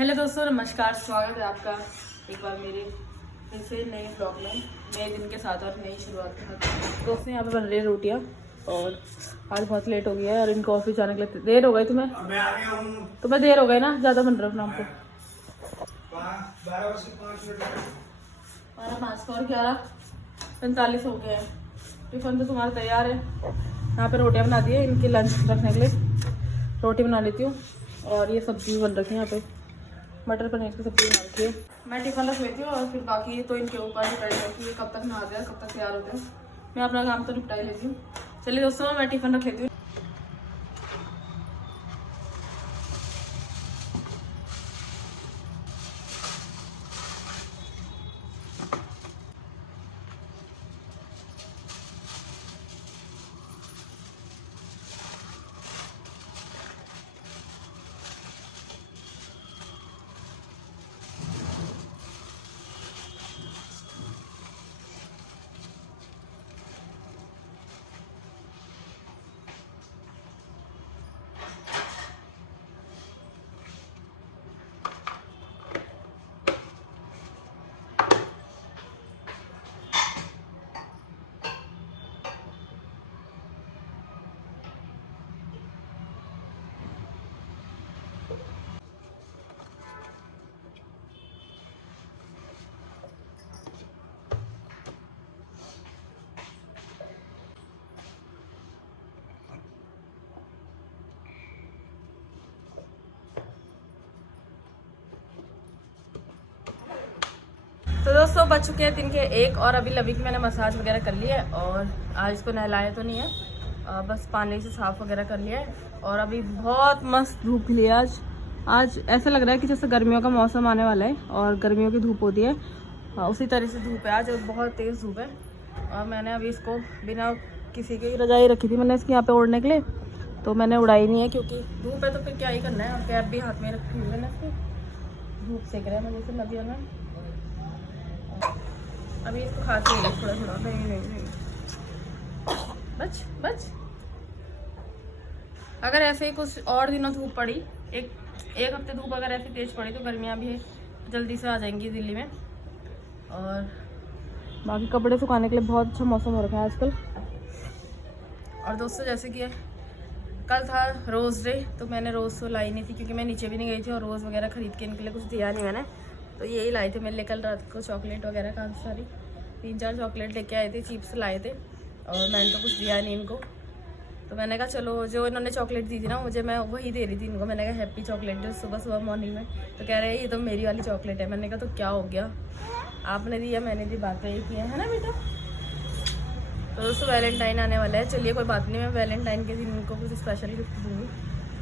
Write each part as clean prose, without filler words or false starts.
Hello दोस्तों, नमस्कार। स्वागत है आपका एक बार मेरे फिर से नए ब्लॉग में, नए दिन के साथ और नई शुरुआत के साथ। दोस्तों यहाँ पे बन रही है रोटियाँ और आज बहुत लेट हो गया है और इनको ऑफिस जाने के लिए देर हो गई। तुम्हें देर हो गई ना, ज़्यादा बन रहा है अपना हमको 12:05 और 11:45 हो गया है। टिफिन तो तुम्हारा तैयार है। यहाँ पे रोटियाँ बना दी है, इनके लंच रखने के लिए रोटी बना लेती हूँ और ये सब्जी बन रखी है यहाँ पे, मटर पनीर की सब्जी बना रखी है। मैं टिफिन रख लेती हूँ और फिर बाकी तो इनके ऊपर डिपेंड है कि ये कब तक नहाते हैं, कब तक तैयार होते हैं। मैं अपना काम तो निपटा ही लेती हूँ। चलिए दोस्तों, मैं टिफिन रख लेती हूँ। तो दोस्तों बच चुके हैं दिन के 1 और अभी लवी की मैंने मसाज वगैरह कर ली है और आज इसको नहलाया तो नहीं है, बस पानी से साफ़ वगैरह कर लिया है। और अभी बहुत मस्त धूप खिली है आज ऐसा लग रहा है कि जैसे गर्मियों का मौसम आने वाला है और गर्मियों की धूप होती है, उसी तरह से धूप है आज और बहुत तेज़ धूप है। और मैंने अभी इसको बिना किसी की रजाई रखी थी मैंने इसके यहाँ पे ओढ़ने के लिए, तो मैंने उड़ाई नहीं है क्योंकि धूप है तो फिर क्या ही करना है। और कैप भी हाथ में रखी हुई है मैंने, इसको धूप सेक रहा है मुझे से नदियों में। अभी इसको खाती है थोड़ा थोड़ा, नहीं बच अगर ऐसे ही कुछ और दिनों धूप पड़ी, एक हफ्ते धूप अगर ऐसे तेज पड़ी तो गर्मियाँ भी जल्दी से आ जाएंगी दिल्ली में। और बाकी कपड़े सुखाने के लिए बहुत अच्छा मौसम हो रखा है आजकल। और दोस्तों जैसे कि कल था रोज़ डे, तो मैंने रोज़ तो लाई नहीं थी क्योंकि मैं नीचे भी नहीं गई थी और रोज़ वगैरह ख़रीद के इनके लिए कुछ दिया नहीं मैंने, तो यही लाए थे मेरे लिए कल रात को चॉकलेट वगैरह काफ़ी सारी 3-4 चॉकलेट लेके आए थे, चिप्स लाए थे और मैंने तो कुछ दिया नहीं इनको। तो मैंने कहा चलो जो इन्होंने चॉकलेट दी थी ना मुझे, मैं वही दे रही थी इनको। मैंने कहा हैप्पी चॉकलेट जो सुबह मॉर्निंग में, तो कह रहे हैं ये तो मेरी वाली चॉकलेट है। मैंने कहा तो क्या हो गया, आपने दी या मैंने दी, बात यही की है ना बेटा। तो दोस्तों वैलेंटाइन आने वाला है, चलिए कोई बात नहीं, मैं वैलेंटाइन के दिन इनको कुछ स्पेशल गिफ्ट दूँगी।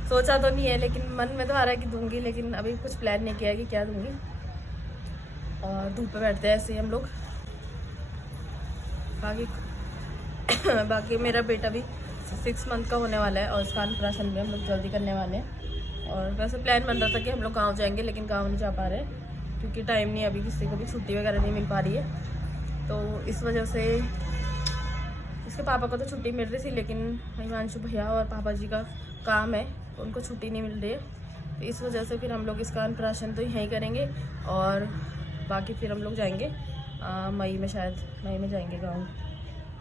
सोचा तो नहीं है लेकिन मन में तो आ रहा है कि दूँगी, लेकिन अभी कुछ प्लान नहीं किया है कि क्या दूँगी। और धूप पे बैठते हैं ऐसे ही हम लोग। बाकी मेरा बेटा भी 6 मंथ का होने वाला है और उसका अन्नप्राशन भी हम लोग जल्दी करने वाले हैं। और वैसे प्लान बन रहा था कि हम लोग गाँव जाएंगे, लेकिन गाँव नहीं जा पा रहे क्योंकि टाइम नहीं, अभी किसी को भी छुट्टी वगैरह नहीं मिल पा रही है। तो इस वजह से इसके पापा को तो छुट्टी मिल रही थी, लेकिन हिमांशु भैया और पापा जी का काम है, उनको छुट्टी नहीं मिल रही है। तो इस वजह से फिर हम लोग इसका अन्नप्राशन तो यहीं करेंगे और बाकी फिर हम लोग जाएंगे मई में, शायद मई में जाएंगे गाँव।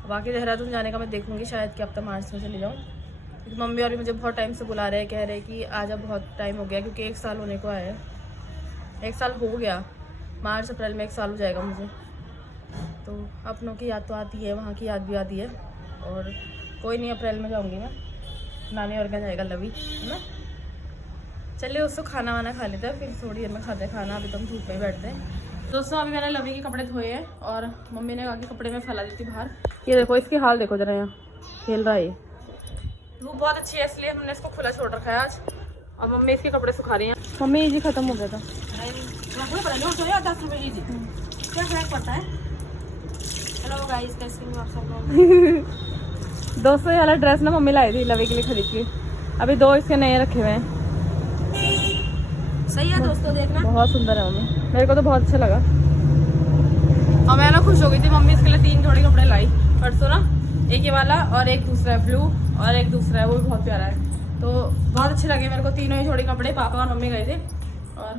बाकी देहरादून जाने का मैं देखूंगी, शायद कि अब तक मार्च में चली जाऊँ क्योंकि मम्मी और भी मुझे बहुत टाइम से बुला रहे हैं, कह रहे हैं कि आजा, बहुत टाइम हो गया क्योंकि 1 साल होने को आया है। 1 साल हो गया, मार्च अप्रैल में 1 साल हो जाएगा मुझे। तो अपनों की याद तो आती है, वहाँ की याद भी आती है। और कोई नहीं, अप्रैल में जाऊँगी मैं, नानी और क्या जाएगा लवी, है ना। चलिए दोस्तों खाना वाना खा लेते हैं, फिर थोड़ी देर में खाते हैं खाना, अभी तो हम धूप में ही बैठते हैं। दोस्तों अभी मैंने लवी के कपड़े धोए हैं और मम्मी ने कहा कि कपड़े में फैला दी थी बाहर। ये देखो इसकी हाल देखो जरा, यहाँ खेल रहा है ये। धूप बहुत अच्छी है इसलिए हमने इसको खुला छोड़ रखा है आज। और मम्मी इसके कपड़े सुखा रही हैं। मम्मी इजी खत्म हो गया था, 10 रुपये इजी क्या फर्क पड़ता है। हेलो गाइस, कैसे हो आप सब लोग। दोस्तों ये वाला ड्रेस ना मम्मी लाई थी लवी के लिए खरीद के, अभी 2 इसके नए रखे हुए हैं। सही है दोस्तों, देखना बहुत सुंदर है मम्मी, मेरे को तो बहुत अच्छा लगा। और मैं ना खुश हो गई थी, मम्मी इसके लिए 3 जोड़ी कपड़े लाई परसों ना, एक ये वाला और एक दूसरा है ब्लू और एक दूसरा है वो भी बहुत प्यारा है। तो बहुत अच्छे लगे मेरे को तीनों ही जोड़ी कपड़े। पापा और मम्मी गए थे और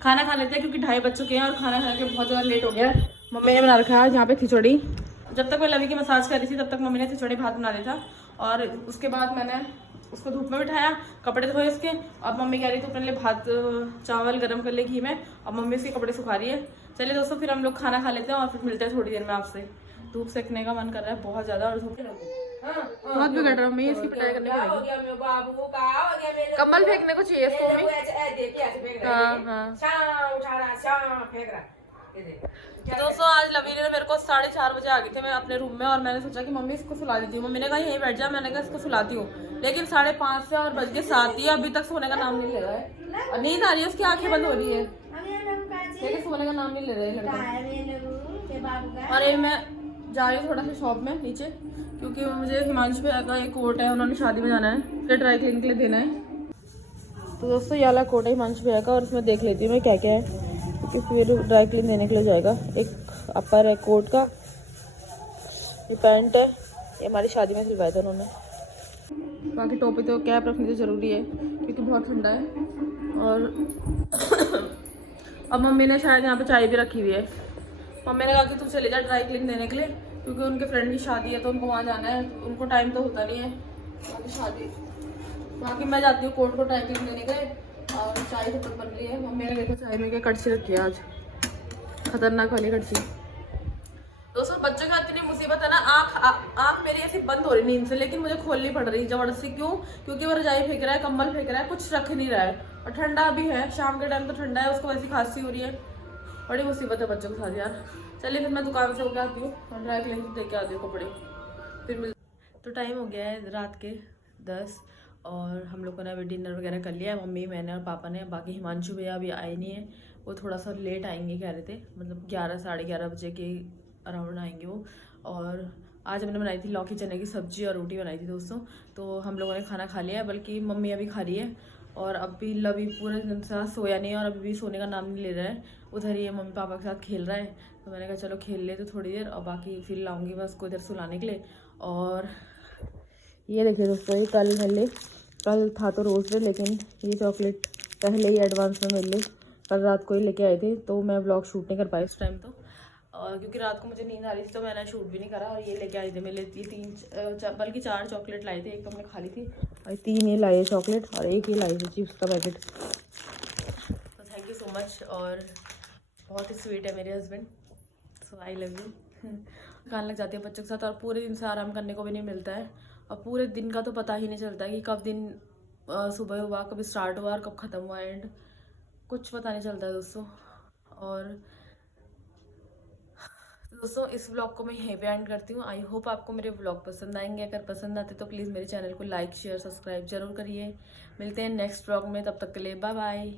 खाना खा लेते हैं क्योंकि 2:30 बज चुके हैं और खाना खाने के बहुत ज़्यादा लेट हो गया है। मम्मी ने बना रखा है यहाँ पे खिचड़ी। जब तक मैं लवी की मसाज कर रही थी तब तक मम्मी ने खिचड़ी भात बना दिया था, और उसके बाद मैंने उसको धूप में बिठाया, कपड़े धोए उसके। अब मम्मी कह रही थी अपने लिए भात चावल गर्म कर ले घी में, अब मम्मी उसके कपड़े सुखा रही है। चलिए दोस्तों, फिर हम लोग खाना खा लेते हैं और फिर मिलते हैं थोड़ी देर में आपसे। धूप सेकने का मन कर रहा है बहुत ज़्यादा, और धूप बहुत बिगड़ रहा है। मम्मी इसकी पिटाई करने पड़ेगी। कम्बल फेंकने को चाहिए इसको मम्मी। हाँ। तो दोस्तों आज लवी ने मेरे को 4:30 बजे आ गए थे मैं अपने रूम में, और मैंने सोचा कि मम्मी इसको सुला देती हूँ। मम्मी ने कहा यहीं बैठ जा, मैंने कहा इसको सुलाती हूँ, लेकिन 5:30 से और बज के 7 ही अभी तक सोने का नाम नहीं ले रहा है। और नींद आ रही है, उसकी आंखें बंद हो रही है लेकिन सोने का नाम नहीं ले रहा है लड़का। और ये मैं जा रही हूँ थोड़ा सा शॉप में नीचे, क्योंकि मुझे हिमांशु भैया का एक कोट है, उन्होंने शादी में जाना है, फिर ड्राई क्लीन के लिए देना है। तो दोस्तों ये वाला कोट है हिमांशु भैया का, और इसमें देख लेती हूँ मैं क्या क्या है, क्योंकि फिर ड्राई क्लीन देने के लिए जाएगा। एक अपर है कोट का, ये पैंट है, ये हमारी शादी में सिलवाया था उन्होंने। बाकी टोपी तो कैप रखनी तो ज़रूरी है क्योंकि बहुत ठंडा है। और अब मम्मी ने शायद यहाँ पे चाय भी रखी हुई है। मम्मी ने कहा कि तू चले जा ड्राई क्लीन देने के लिए, क्योंकि उनके फ्रेंड की शादी है तो उनको वहाँ जाना है, उनको टाइम तो होता नहीं है बाकी शादी। बाकी मैं जाती हूँ कोट को ड्राई क्लीन देने के, और चाय खत्म बन रही है। मम्मी ने देखो चाय में क्या कड़छी रखी है आज, खतरनाक वाली कड़छी। दोस्तों बच्चों के साथ इतनी मुसीबत है ना, आँख मेरी ऐसी बंद हो रही नींद से, लेकिन मुझे खोलनी पड़ रही जबरदस्ती। क्यों? क्योंकि वो रजाई फेंक रहा है, कम्बल फेंक रहा है, कुछ रख नहीं रहा है, और ठंडा भी है, शाम के टाइम तो ठंडा है, उसको वैसी खांसी हो रही है। बड़ी मुसीबत है बच्चों के साथ यार। चलिए फिर मैं दुकान से होकर आती हूँ और ड्राई क्लीन दे के आती हूँ कपड़े, फिर मिल। तो टाइम हो गया है रात के 10, और हम लोगों ने अभी डिनर वगैरह कर लिया है, मम्मी मैंने और पापा ने। बाकी हिमांशु भैया अभी आए नहीं है, वो थोड़ा सा लेट आएंगे कह रहे थे, मतलब 11 साढ़े 11 बजे के अराउंड आएंगे वो। और आज हमने बनाई थी लौकी चने की सब्जी और रोटी बनाई थी दोस्तों। तो हम लोगों ने खाना खा लिया है, बल्कि मम्मी अभी खा रही है, और अभी लवी पूरे दिन से सोया नहीं है और अभी भी सोने का नाम नहीं ले रहा है, उधर ही मम्मी पापा के साथ खेल रहा है। तो मैंने कहा चलो खेल ले तो थोड़ी देर, और बाकी फिर लाऊंगी मैं उसको इधर सुलाने के लिए। और ये देखिए दोस्तों, ये कल था तो रोज़ डे, लेकिन ये चॉकलेट पहले ही एडवांस में मिल ली, कल रात को ही लेके आए थे, तो मैं व्लॉग शूट नहीं कर पाई इस टाइम। तो क्योंकि रात को मुझे नींद आ रही थी तो मैंने शूट भी नहीं करा। और ये लेके आए थे मेरे लिए 3 बल्कि 4 चॉकलेट लाए थे, एक तो हमने खा ली थी, और 3 ये लाए चॉकलेट, और एक ये लाई थी चिप्स का पैकेट। तो थैंक यू सो मच, और बहुत ही स्वीट है मेरे husband, so I love you. खाने लग जाती है बच्चों के साथ, और पूरे दिन से आराम करने को भी नहीं मिलता है, और पूरे दिन का तो पता ही नहीं चलता है कि कब दिन सुबह हुआ, कभी स्टार्ट हुआ और कब ख़त्म हुआ, एंड कुछ पता नहीं चलता है दोस्तों। और दोस्तों इस व्लॉग को मैं यहीं पे एंड करती हूँ। आई होप आपको मेरे व्लॉग पसंद आएंगे। अगर पसंद आते तो प्लीज़ मेरे चैनल को लाइक शेयर सब्सक्राइब जरूर करिए। मिलते हैं नेक्स्ट व्लॉग में, तब तक के लिए बाय बाय।